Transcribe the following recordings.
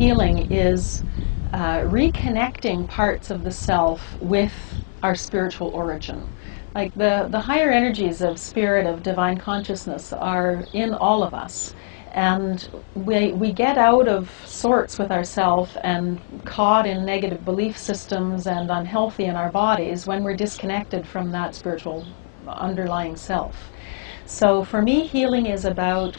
healing is reconnecting parts of the self with our spiritual origin. Like the higher energies of spirit, of divine consciousness, are in all of us. And we get out of sorts with ourselves and caught in negative belief systems and unhealthy in our bodies when we're disconnected from that spiritual underlying self. So for me, healing is about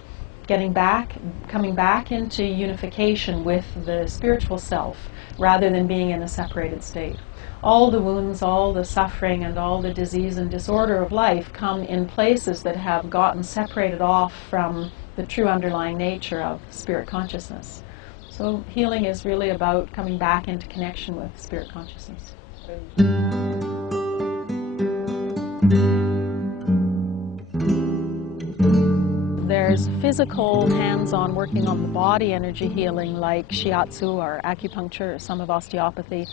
coming back into unification with the spiritual self rather than being in a separated state. All the wounds, all the suffering, and all the disease and disorder of life come in places that have gotten separated off from the true underlying nature of spirit consciousness. So healing is really about coming back into connection with spirit consciousness. There's physical, hands-on working on the body energy healing like shiatsu or acupuncture or some of osteopathy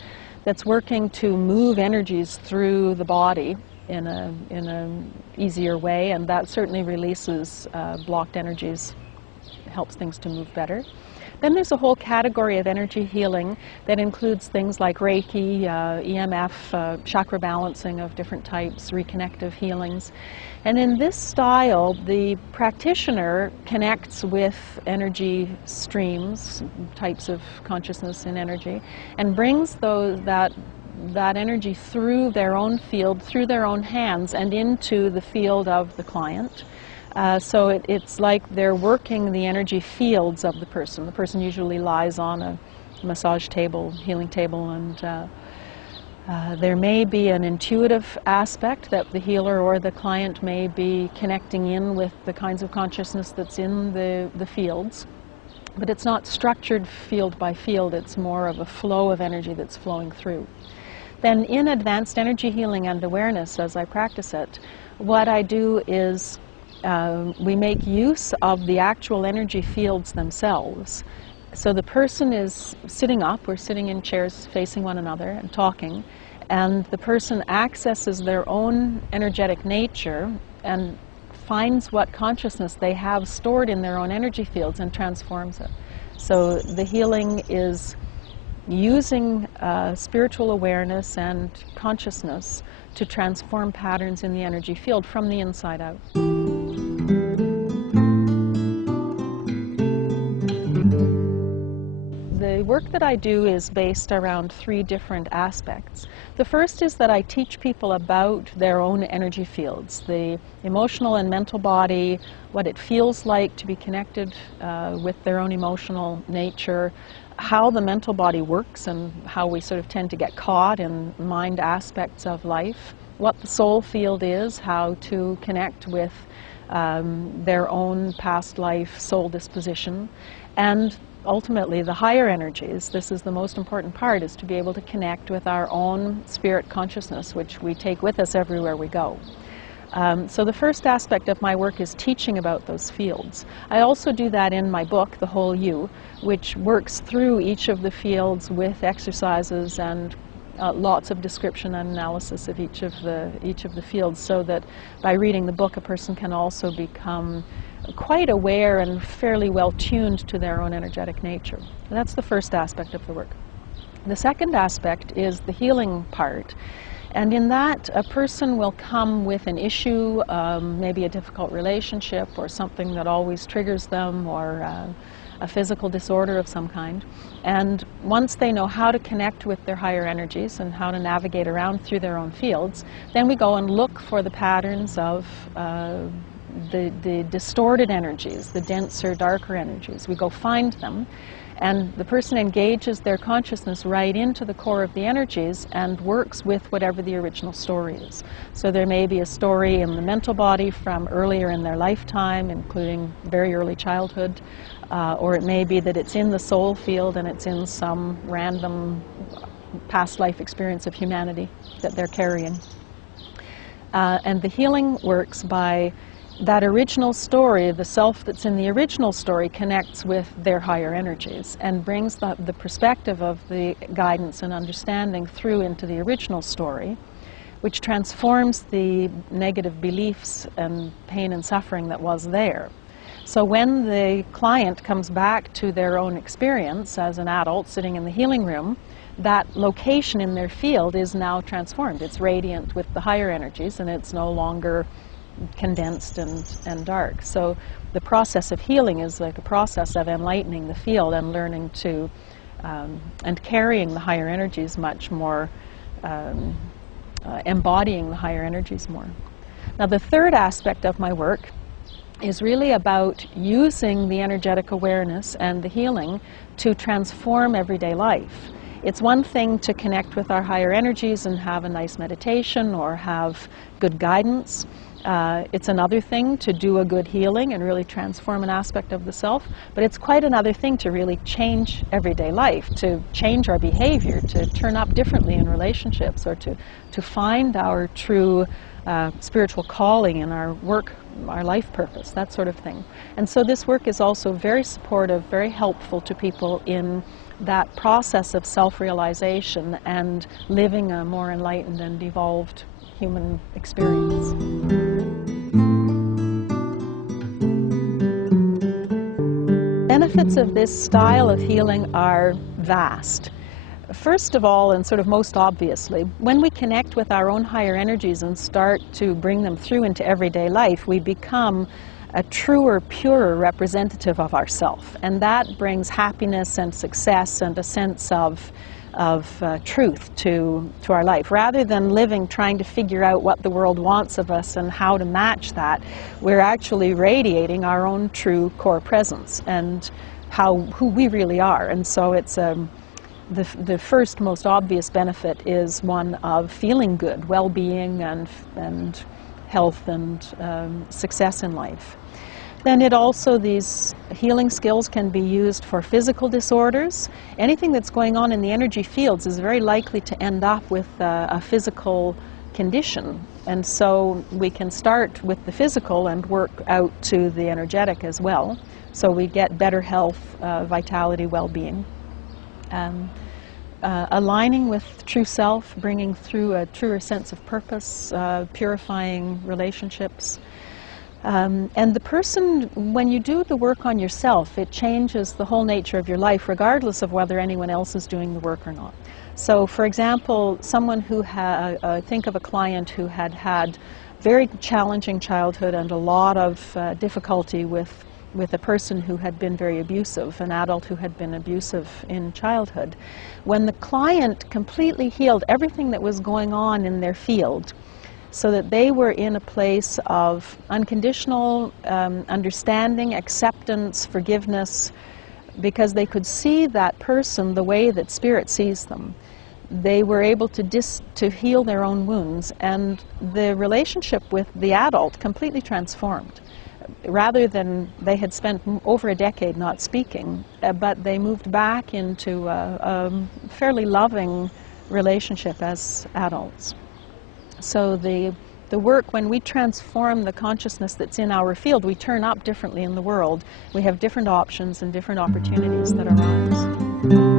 that's working to move energies through the body in an easier way, and that certainly releases blocked energies, helps things to move better. Then there's a whole category of energy healing that includes things like Reiki, EMF, chakra balancing of different types, reconnective healings. And in this style, the practitioner connects with energy streams, types of consciousness in energy, and brings that energy through their own field, through their own hands, and into the field of the client. So it's like they're working the energy fields of the person. The person usually lies on a massage table, healing table, and there may be an intuitive aspect that the healer or the client may be connecting in with the kinds of consciousness that's in the fields. But it's not structured field by field, it's more of a flow of energy that's flowing through. Then in advanced energy healing and awareness, as I practice it, what I do is we make use of the actual energy fields themselves. So the person is sitting up, we're sitting in chairs facing one another and talking, and the person accesses their own energetic nature and finds what consciousness they have stored in their own energy fields and transforms it. So the healing is using spiritual awareness and consciousness to transform patterns in the energy field from the inside out. The work that I do is based around three different aspects. The first is that I teach people about their own energy fields, the emotional and mental body, what it feels like to be connected with their own emotional nature, how the mental body works and how we sort of tend to get caught in mind aspects of life, what the soul field is, how to connect with their own past life soul disposition, and ultimately the higher energies. This is the most important part, is to be able to connect with our own spirit consciousness, which we take with us everywhere we go. So the first aspect of my work is teaching about those fields. I also do that in my book, The Whole You, which works through each of the fields with exercises and lots of description and analysis of each of the fields, so that by reading the book a person can also become quite aware and fairly well tuned to their own energetic nature. That's the first aspect of the work. The second aspect is the healing part. And in that, a person will come with an issue, maybe a difficult relationship or something that always triggers them, or a physical disorder of some kind. And once they know how to connect with their higher energies and how to navigate around through their own fields, then we go and look for the patterns of the distorted energies, the denser, darker energies. We go find them, and the person engages their consciousness right into the core of the energies and works with whatever the original story is. So there may be a story in the mental body from earlier in their lifetime, including very early childhood, or it may be that it's in the soul field and it's in some random past life experience of humanity that they're carrying. And the healing works by that original story. The self that's in the original story connects with their higher energies and brings the perspective of the guidance and understanding through into the original story, which transforms the negative beliefs and pain and suffering that was there. So when the client comes back to their own experience as an adult sitting in the healing room, that location in their field is now transformed. It's radiant with the higher energies, and it's no longer condensed and dark. So the process of healing is like a process of enlightening the field and learning to, and carrying the higher energies much more, embodying the higher energies more. Now the third aspect of my work is really about using the energetic awareness and the healing to transform everyday life. It's one thing to connect with our higher energies and have a nice meditation or have good guidance. It's another thing to do a good healing and really transform an aspect of the self, but it's quite another thing to really change everyday life, to change our behavior, to turn up differently in relationships, or to find our true spiritual calling in our work, our life purpose, that sort of thing. And so this work is also very supportive, very helpful to people in that process of self-realization and living a more enlightened and evolved human experience. Benefits of this style of healing are vast. First of all, and sort of most obviously, when we connect with our own higher energies and start to bring them through into everyday life, we become a truer, purer representative of ourself, and that brings happiness and success and a sense of truth to our life. Rather than living trying to figure out what the world wants of us and how to match that, we're actually radiating our own true core presence and who we really are. And so it's the first most obvious benefit is one of feeling good, well-being and health and success in life. Then these healing skills can be used for physical disorders. Anything that's going on in the energy fields is very likely to end up with a physical condition. And so we can start with the physical and work out to the energetic as well. So we get better health, vitality, well-being. Aligning with true self, bringing through a truer sense of purpose, purifying relationships. And the person, when you do the work on yourself, it changes the whole nature of your life, regardless of whether anyone else is doing the work or not. So, for example, someone who think of a client who had had very challenging childhood and a lot of difficulty with a person who had been very abusive, an adult who had been abusive in childhood. When the client completely healed everything that was going on in their field, so that they were in a place of unconditional understanding, acceptance, forgiveness, because they could see that person the way that Spirit sees them. They were able to heal their own wounds, and the relationship with the adult completely transformed. Rather than they had spent over a decade not speaking, but they moved back into a fairly loving relationship as adults. So the work, when we transform the consciousness that's in our field, we turn up differently in the world. We have different options and different opportunities that arise.